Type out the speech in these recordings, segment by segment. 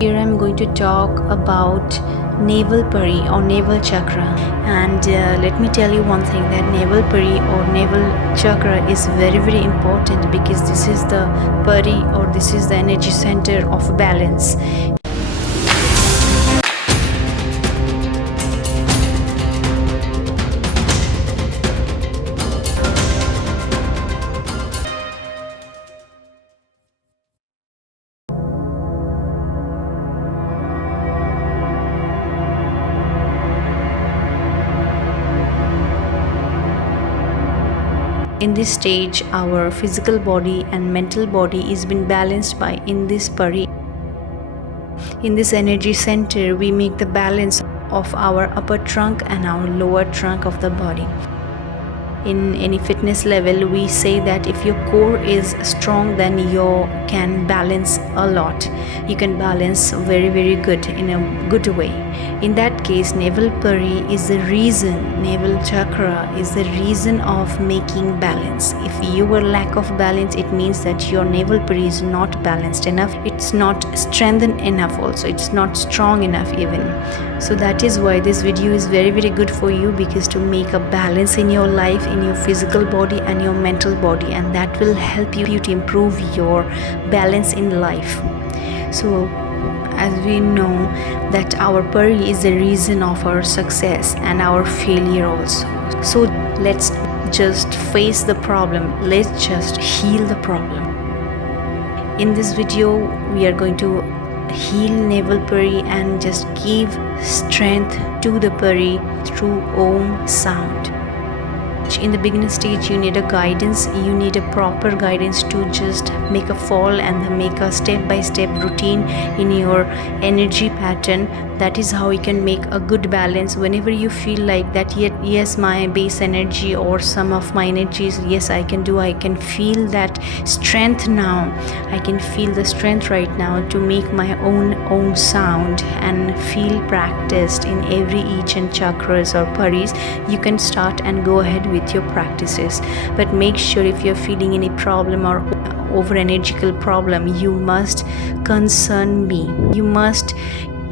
Here I'm going to talk about Naval Pari or Naval Chakra, and let me tell you one thing, that Naval Pari or Naval Chakra is very important because this is the Pari, or this is the energy center of balance. In this stage, our physical body and mental body is been balanced by in this Pari. In this energy center, we make the balance of our upper trunk and our lower trunk of the body. In any fitness level, we say that if your core is strong, then you can balance a lot. You can balance very good in a good way. In that case, Naval Pari is the reason, Naval Chakra is the reason of making balance. If you were lack of balance, it means that your Naval Pari is not balanced enough. It's not strengthened enough also. It's not strong enough even. So that is why this video is very good for you, because to make a balance in your life, in your physical body and your mental body, and that will help you to improve your balance in life. So as we know that our Pari is the reason of our success and our failure also. So let's just face the problem. Let's just heal the problem. In this video, we are going to heal Naval Pari and just give strength to the Pari through Om sound. In the beginner stage, you need a guidance, you need a proper guidance to just make a fall and make a step-by-step routine in your energy pattern. That is how you can make a good balance. Whenever you feel like that, yes, my base energy or some of my energies, yes, I can feel that strength now. I can feel the strength right now to make my own Om sound and feel practiced in every each and chakras or Paris. You can start and go ahead with your practices, but make sure if you're feeling any problem or over energical problem, you must concern me. You must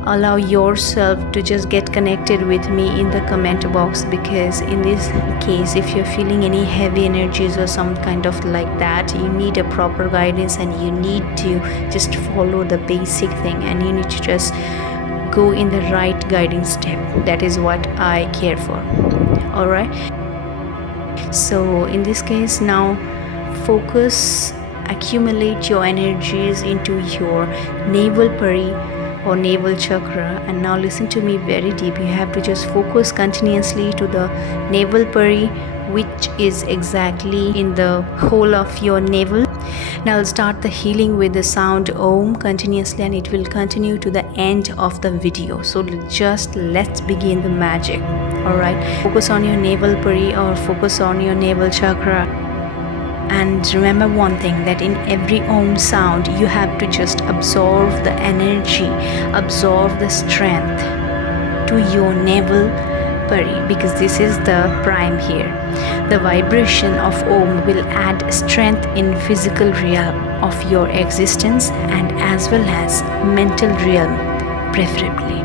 allow yourself to just get connected with me in the comment box, because in this case, if you're feeling any heavy energies or some kind of like that, you need a proper guidance and you need to just follow the basic thing, and you need to just go in the right guiding step. That is what I care for. All right, so in this case, now focus, accumulate your energies into your Naval Pari or Naval Chakra, and now listen to me very deep. You have to just focus continuously to the Naval Pari, which is exactly in the whole of your navel. Now I'll start the healing with the sound Om continuously, and it will continue to the end of the video. So just let's begin the magic. Alright, focus on your Naval Pari or focus on your Naval Chakra. And remember one thing, that in every Om sound, you have to just absorb the energy, absorb the strength to your Naval Pari, because this is the prime here. The vibration of Om will add strength in physical realm of your existence and as well as mental realm, preferably.